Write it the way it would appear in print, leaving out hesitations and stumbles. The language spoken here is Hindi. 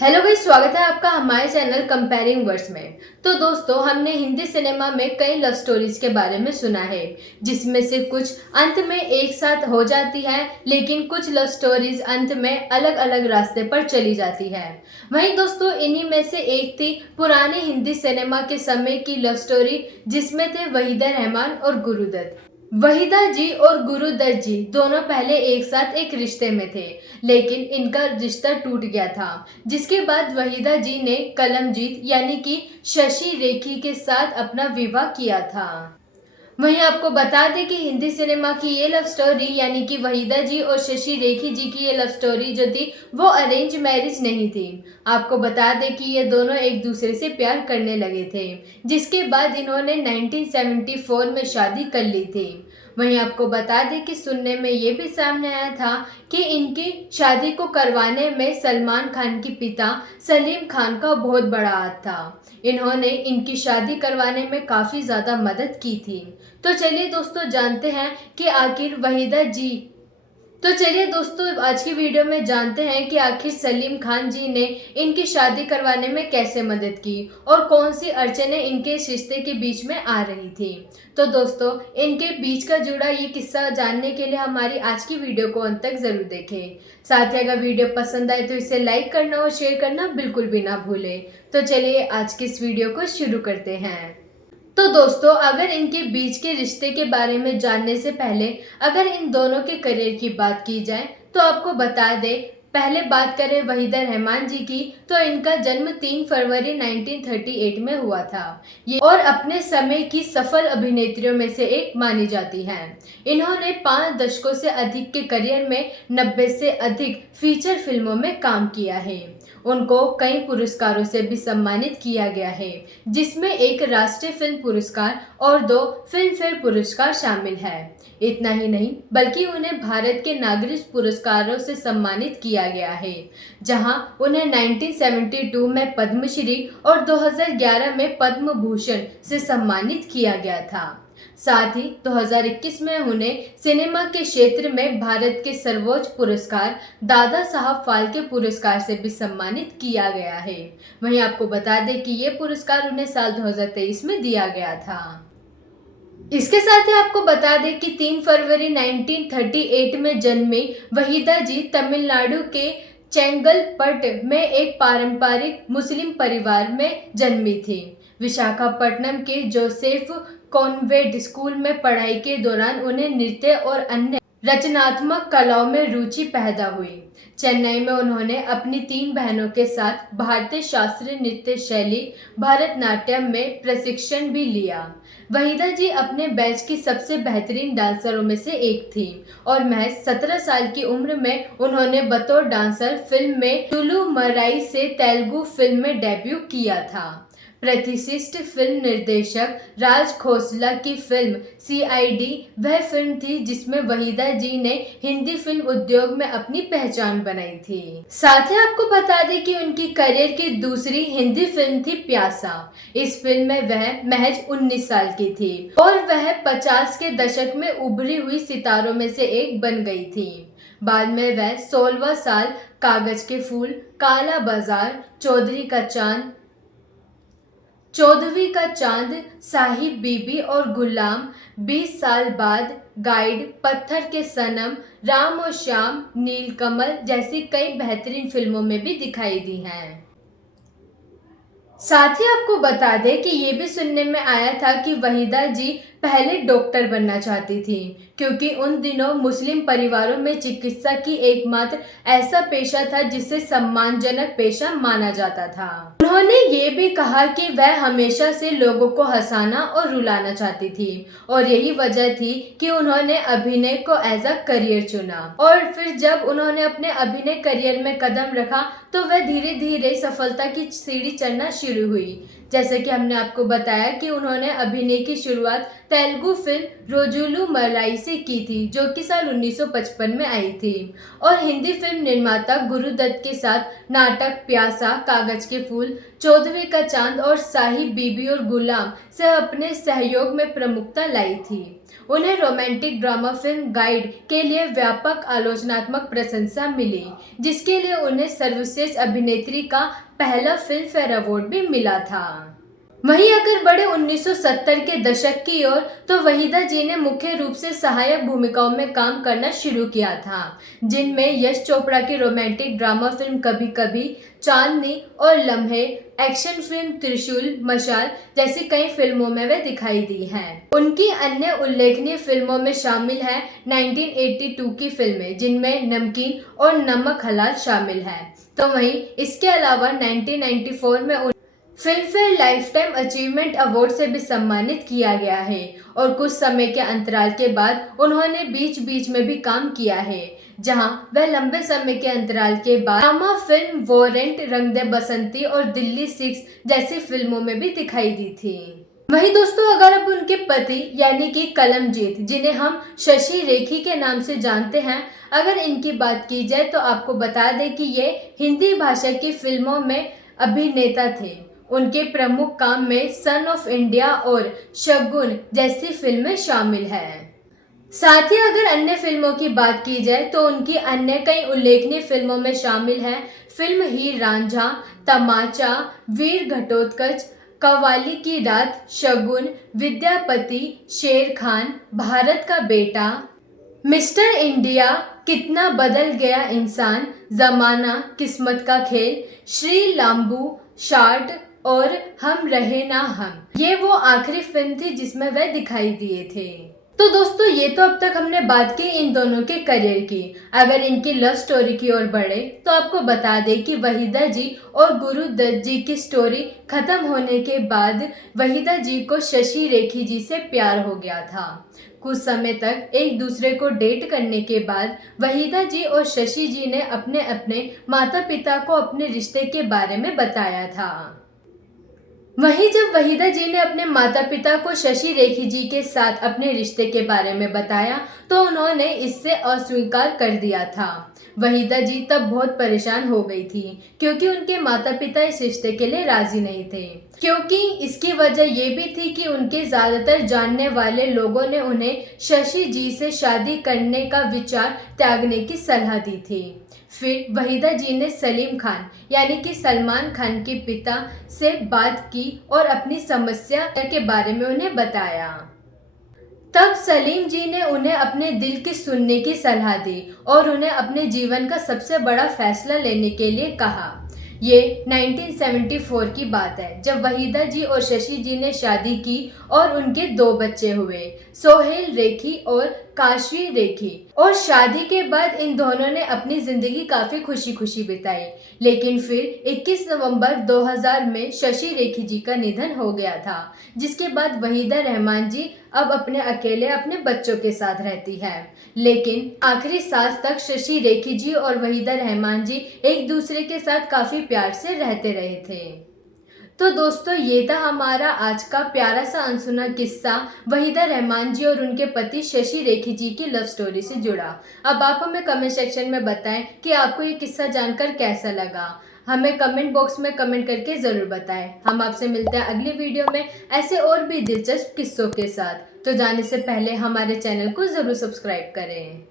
हेलो गाइस, स्वागत है आपका हमारे चैनल कंपेयरिंग वर्ड्स में। तो दोस्तों, हमने हिंदी सिनेमा में कई लव स्टोरीज के बारे में सुना है, जिसमें से कुछ अंत में एक साथ हो जाती है, लेकिन कुछ लव स्टोरीज अंत में अलग अलग रास्ते पर चली जाती है। वहीं दोस्तों, इन्हीं में से एक थी पुराने हिंदी सिनेमा के समय की लव स्टोरी, जिसमें थे वहीदा रहमान और गुरुदत्त। वहीदा जी और गुरुदत्त जी दोनों पहले एक साथ एक रिश्ते में थे, लेकिन इनका रिश्ता टूट गया था, जिसके बाद वहीदा जी ने कलमजीत यानी कि शशि रेखी के साथ अपना विवाह किया था। वहीं आपको बता दें कि हिंदी सिनेमा की ये लव स्टोरी यानी कि वहीदा जी और शशि रेखी जी की ये लव स्टोरी जो थी वो अरेंज मैरिज नहीं थी। आपको बता दें कि ये दोनों एक दूसरे से प्यार करने लगे थे, जिसके बाद इन्होंने 1974 में शादी कर ली थी। वहीं आपको बता दें कि सुनने में ये भी सामने आया था कि इनकी शादी को करवाने में सलमान खान के पिता सलीम खान का बहुत बड़ा हाथ था। इन्होंने इनकी शादी करवाने में काफ़ी ज़्यादा मदद की थी। तो चलिए दोस्तों, जानते हैं कि आखिर वहीदा जी तो चलिए दोस्तों, आज की वीडियो में जानते हैं कि आखिर सलीम खान जी ने इनकी शादी करवाने में कैसे मदद की और कौन सी अड़चनें इनके रिश्ते के बीच में आ रही थी। तो दोस्तों, इनके बीच का जुड़ा ये किस्सा जानने के लिए हमारी आज की वीडियो को अंत तक जरूर देखें। साथ ही अगर वीडियो पसंद आए तो इसे लाइक करना और शेयर करना बिल्कुल भी ना भूलें। तो चलिए आज की इस वीडियो को शुरू करते हैं। तो दोस्तों, अगर इनके बीच के रिश्ते के बारे में जानने से पहले अगर इन दोनों के करियर की बात की जाए तो आपको बता दें, पहले बात करें वहीदा रहमान जी की, तो इनका जन्म 3 फरवरी 1938 में हुआ था। ये और अपने समय की सफल अभिनेत्रियों में से एक मानी जाती हैं। इन्होंने 5 दशकों से अधिक के करियर में 90 से अधिक फीचर फिल्मों में काम किया है। उनको कई पुरस्कारों से भी सम्मानित किया गया है, जिसमें एक राष्ट्रीय फिल्म पुरस्कार और 2 फिल्म फेयर पुरस्कार शामिल है। इतना ही नहीं, बल्कि उन्हें भारत के नागरिक पुरस्कारों से सम्मानित किया गया है, जहां उन्हें 1972 में पद्मश्री और 2011 में पद्म भूषण से सम्मानित किया गया था। साथ ही 2021 में उन्हें सिनेमा के क्षेत्र में भारत के सर्वोच्च पुरस्कार दादा साहब फाल्के पुरस्कार से भी सम्मानित किया गया है। वहीं आपको बता दें कि ये पुरस्कार उन्हें साल 2023 में दिया गया था। इसके साथ ही आपको बता दें कि 3 फरवरी 1938 में जन्मी वहीदा जी तमिलनाडु के चेंगलपट्ट में एक पारंपरिक मुस्लिम परिवार में जन्मी थी। विशाखापट्टनम के जोसेफ कॉन्वेंट स्कूल में पढ़ाई के दौरान उन्हें नृत्य और अन्य रचनात्मक कलाओं में रुचि पैदा हुई। चेन्नई में उन्होंने अपनी 3 बहनों के साथ भारतीय शास्त्रीय नृत्य शैली भरतनाट्यम में प्रशिक्षण भी लिया। वहीदा जी अपने बैच की सबसे बेहतरीन डांसरों में से एक थी और महज 17 साल की उम्र में उन्होंने बतौर डांसर फिल्म में तुलु मराई से तेलुगु फिल्म में डेब्यू किया था। प्रतिष्ठित फिल्म निर्देशक राज खोसला की फिल्म CID वह फिल्म थी जिसमें वहीदा जी ने हिंदी फिल्म उद्योग में अपनी पहचान बनाई थी। साथ ही आपको बता दें कि उनकी करियर की दूसरी हिंदी फिल्म थी प्यासा। इस फिल्म में वह महज 19 साल की थी और वह 50 के दशक में उभरी हुई सितारों में से एक बन गई थी। बाद में वह 16वां साल, कागज के फूल, काला बाजार, चौदहवीं का चांद, साहिब बीबी और गुलाम, 20 साल बाद, गाइड, पत्थर के सनम, राम और श्याम, नीलकमल जैसी कई बेहतरीन फिल्मों में भी दिखाई दी हैं। साथ ही आपको बता दें कि ये भी सुनने में आया था कि वहीदा जी पहले डॉक्टर बनना चाहती थी, क्योंकि उन दिनों मुस्लिम परिवारों में चिकित्सा की एकमात्र ऐसा पेशा था जिसे सम्मानजनक पेशा माना जाता था। उन्होंने ये भी कहा कि वह हमेशा से लोगों को हंसाना और रुलाना चाहती थी और यही वजह थी कि उन्होंने अभिनय को एज अ करियर चुना। और फिर जब उन्होंने अपने अभिनय करियर में कदम रखा तो वह धीरे धीरे सफलता की सीढ़ी चढ़ना शुरू हुई। जैसे कि हमने आपको बताया कि उन्होंने अभिनय की शुरुआत तेलुगु फिल्म रोजुलू मलाई से की थी, जो कि साल 1955 में आई थी, और हिंदी फिल्म निर्माता गुरुदत्त के साथ नाटक प्यासा, कागज के फूल, 14वीं का चांद और साहिब बीबी और गुलाम से अपने सहयोग में प्रमुखता लाई थी। उन्हें रोमांटिक ड्रामा फिल्म गाइड के लिए व्यापक आलोचनात्मक प्रशंसा मिली, जिसके लिए उन्हें सर्वश्रेष्ठ अभिनेत्री का पहला फिल्म फेयर अवार्ड भी मिला था। वहीं अगर बढ़े 1970 के दशक की ओर तो वहीदा जी ने मुख्य रूप से सहायक भूमिकाओं में काम करना शुरू किया था, जिनमें यश चोपड़ा की रोमांटिक ड्रामा फिल्म कभी कभी, चांदनी और लम्हे, एक्शन फिल्म त्रिशूल, मशाल जैसी कई फिल्मों में वे दिखाई दी हैं। उनकी अन्य उल्लेखनीय फिल्मों में शामिल है 1982 की फिल्में, जिनमें नमकीन और नमक हलाल शामिल है। तो वहीं इसके अलावा 1994 में film fair life time achievement award से भी सम्मानित किया गया है और कुछ समय के अंतराल के बाद उन्होंने बीच बीच में भी काम किया है, जहां वह लंबे समय के अंतराल के बाद ड्रामा फिल्म वारंट, रंग दे बसंती और दिल्ली 6 जैसी फिल्मों में भी दिखाई दी थी। वहीं दोस्तों, अगर अब उनके पति यानी कि कलमजीत, जिन्हें हम शशि रेखी के नाम से जानते हैं, अगर इनकी बात की जाए तो आपको बता दें कि ये हिंदी भाषा की फिल्मों में अभिनेता थे। उनके प्रमुख काम में सन ऑफ इंडिया और शगुन जैसी फिल्में शामिल हैं। साथ ही अगर अन्य फिल्मों की बात की जाए तो उनकी अन्य कई उल्लेखनीय फिल्मों में शामिल हैं फिल्म हीर रांझा, तमाचा, वीर घटोत्कच, कव्वाली की रात, शगुन, विद्यापति, शेर खान, भारत का बेटा, मिस्टर इंडिया, कितना बदल गया इंसान, जमाना, किस्मत का खेल, श्री लांबू, शार्ट और हम रहे ना हम। ये वो आखिरी फिल्म थी जिसमें वह दिखाई दिए थे। तो दोस्तों, ये तो अब तक हमने बात की इन दोनों के करियर की। अगर इनकी लव स्टोरी की ओर बढ़े तो आपको बता दें कि वहीदा जी और गुरुदत्त जी की स्टोरी खत्म होने के बाद वहीदा जी को शशि रेखी जी से प्यार हो गया था। कुछ समय तक एक दूसरे को डेट करने के बाद वहीदा जी और शशि जी ने अपने अपने माता पिता को अपने रिश्ते के बारे में बताया था। वहीं जब वहीदा जी ने अपने माता पिता को शशि रेखी जी के साथ अपने रिश्ते के बारे में बताया तो उन्होंने इससे अस्वीकार कर दिया था। वहीदा जी तब बहुत परेशान हो गई थी क्योंकि उनके माता पिता इस रिश्ते के लिए राजी नहीं थे, क्योंकि इसकी वजह ये भी थी कि उनके ज्यादातर जानने वाले लोगों ने उन्हें शशि जी से शादी करने का विचार त्यागने की सलाह दी थी। फिर वहीदा जी ने सलीम खान यानी कि सलमान खान के पिता से बात की और अपनी समस्या के बारे में उन्हें बताया। तब सलीम जी ने उन्हें अपने दिल की सुनने की सलाह दी और उन्हें अपने जीवन का सबसे बड़ा फैसला लेने के लिए कहा। ये 1974 की बात है, जब वहीदा जी और शशि जी ने शादी की और उनके 2 बच्चे हुए, सोहेल रेखी और काशवी रेखी। और शादी के बाद इन दोनों ने अपनी जिंदगी काफी खुशी खुशी बिताई। लेकिन फिर 21 नवंबर 2000 में शशि रेखी जी का निधन हो गया था, जिसके बाद वहीदा रहमान जी अब अपने अकेले अपने बच्चों के साथ रहती है। लेकिन आखिरी सांस तक शशि रेखी जी और वहीदा रहमान जी एक दूसरे के साथ काफी प्यार से रहते रहे थे। तो दोस्तों, ये था हमारा आज का प्यारा सा अनसुना किस्सा वहीदा रहमान जी और उनके पति शशि रेखी जी की लव स्टोरी से जुड़ा। अब आप हमें कमेंट सेक्शन में बताएं कि आपको ये किस्सा जानकर कैसा लगा। हमें कमेंट बॉक्स में कमेंट करके ज़रूर बताएं। हम आपसे मिलते हैं अगली वीडियो में ऐसे और भी दिलचस्प किस्सों के साथ। तो जाने से पहले हमारे चैनल को ज़रूर सब्सक्राइब करें।